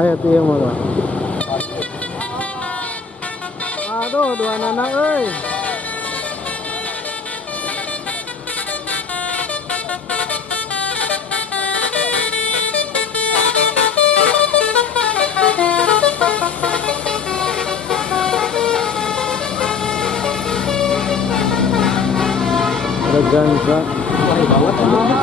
ayo tuh malah. Aduh, dua anak euy. Reganza.